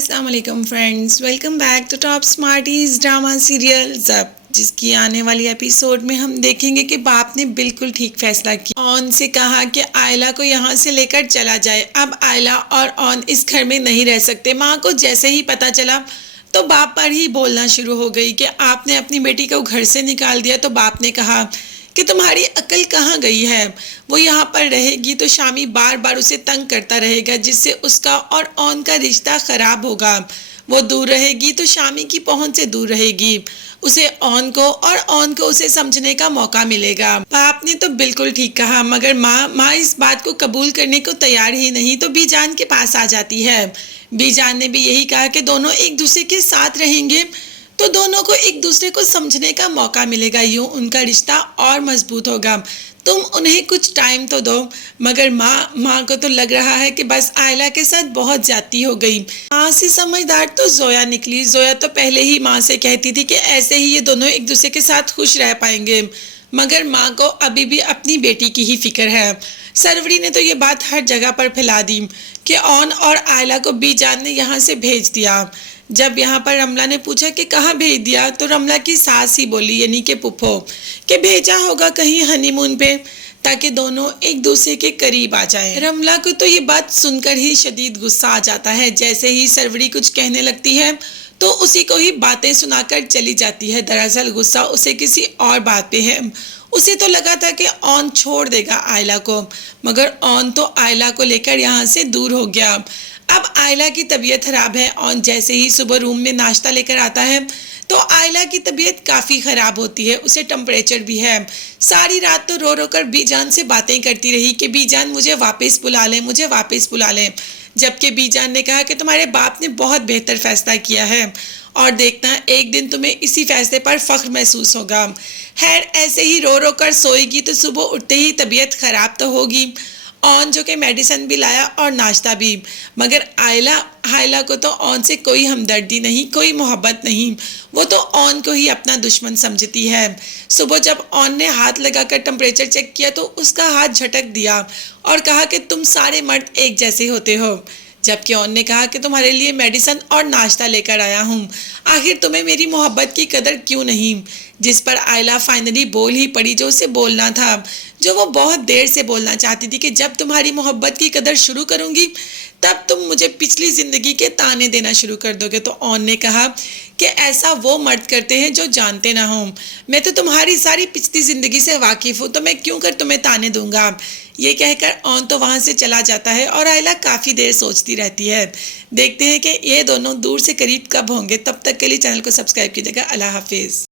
السلام علیکم فرینڈز، welcome back to top smarties drama serial زب، جس کی آنے والی ایپیسوڈ میں ہم دیکھیں گے کہ باپ نے بالکل ٹھیک فیصلہ کیا۔ اون سے کہا کہ آئلہ کو یہاں سے لے کر چلا جائے۔ اب آئلہ اور اون اس گھر میں نہیں رہ سکتے۔ ماں کو جیسے ہی پتا چلا تو باپ پر ہی بولنا شروع ہو گئی کہ آپ نے اپنی بیٹی کو گھر سے نکال دیا۔ تو باپ نے کہا کہ تمہاری عقل کہاں گئی ہے؟ وہ یہاں پر رہے گی تو شامی بار بار اسے تنگ کرتا رہے گا، جس سے اس کا اور اون کا رشتہ خراب ہوگا۔ وہ دور رہے گی تو شامی کی پہنچ سے دور رہے گی، اسے اون کو اور اون کو اسے سمجھنے کا موقع ملے گا۔ باپ نے تو بالکل ٹھیک کہا، مگر ماں اس بات کو قبول کرنے کو تیار ہی نہیں، تو بی جان کے پاس آ جاتی ہے۔ بی جان نے بھی یہی کہا کہ دونوں ایک دوسرے کے ساتھ رہیں گے تو دونوں کو ایک دوسرے کو سمجھنے کا موقع ملے گا، یوں ان کا رشتہ اور مضبوط ہوگا۔ تم انہیں کچھ ٹائم تو دو۔ مگر ماں کو تو لگ رہا ہے کہ بس آئلہ کے ساتھ بہت زیادتی ہو گئی۔ ماں سے سمجھدار تو زویا نکلی۔ زویا تو پہلے ہی ماں سے کہتی تھی کہ ایسے ہی یہ دونوں ایک دوسرے کے ساتھ خوش رہ پائیں گے، مگر ماں کو ابھی بھی اپنی بیٹی کی ہی فکر ہے۔ سروری نے تو یہ بات ہر جگہ پر پھیلا دی کہ اون اور آئلہ کو بی جان نے یہاں سے بھیج دیا۔ جب یہاں پر رملہ نے پوچھا کہ کہاں بھیج دیا تو رملہ کی ساس ہی بولی، یعنی کہ پھپھو، کہ بھیجا ہوگا کہیں ہنی مون پہ، تاکہ دونوں ایک دوسرے کے قریب آ جائیں۔ رملہ کو تو یہ بات سن کر ہی شدید غصہ آ جاتا ہے۔ جیسے ہی سروری کچھ کہنے لگتی ہے تو اسی کو ہی باتیں سنا کر چلی جاتی ہے۔ دراصل غصہ اسے کسی اور بات پہ ہے۔ اسے تو لگا تھا کہ اون چھوڑ دے گا آئلہ کو، مگر اون تو آئلہ کو لے کر یہاں سے دور ہو گیا۔ اب آئلہ کی طبیعت خراب ہے۔ اون جیسے ہی صبح روم میں ناشتہ لے کر آتا ہے تو آئلہ کی طبیعت کافی خراب ہوتی ہے، اسے ٹمپریچر بھی ہے۔ ساری رات تو رو رو کر بی جان سے باتیں کرتی رہی کہ بی جان مجھے واپس بلا لیں، مجھے واپس بلا لیں، جبکہ بی جان نے کہا کہ تمہارے باپ نے بہت بہتر فیصلہ کیا ہے اور دیکھنا ایک دن تمہیں اسی فیصلے پر فخر محسوس ہوگا۔ خیر ایسے ہی رو رو کر سوئے گی تو صبح اٹھتے ہی طبیعت خراب تو ہوگی۔ اون جو کہ میڈیسن بھی لایا اور ناشتہ بھی، مگر آئلہ کو تو اون سے کوئی ہمدردی نہیں، کوئی محبت نہیں، وہ تو اون کو ہی اپنا دشمن سمجھتی ہے۔ صبح جب اون نے ہاتھ لگا کر ٹمپریچر چیک کیا تو اس کا ہاتھ جھٹک دیا اور کہا کہ تم سارے مرد ایک جیسے ہوتے ہو، جبکہ اون نے کہا کہ تمہارے لیے میڈیسن اور ناشتہ لے کر آیا ہوں، آخر تمہیں میری محبت کی قدر کیوں نہیں؟ جس پر آئلہ فائنلی بول ہی پڑی جو اسے بولنا تھا، جو وہ بہت دیر سے بولنا چاہتی تھی، کہ جب تمہاری محبت کی قدر شروع کروں گی تب تم مجھے پچھلی زندگی کے تانے دینا شروع کر دو گے۔ تو اون نے کہا کہ ایسا وہ مرد کرتے ہیں جو جانتے نہ ہوں، میں تو تمہاری ساری پچھلی زندگی سے واقف ہوں، تو میں کیوں کر تمہیں تانے دوں گا؟ یہ کہہ کر اون تو وہاں سے چلا جاتا ہے اور آئلہ کافی دیر سوچتی رہتی ہے۔ دیکھتے ہیں کہ یہ دونوں دور سے قریب کب ہوں گے۔ تب تک کے لیے چینل کو سبسکرائب کیجیے گا۔ اللہ حافظ۔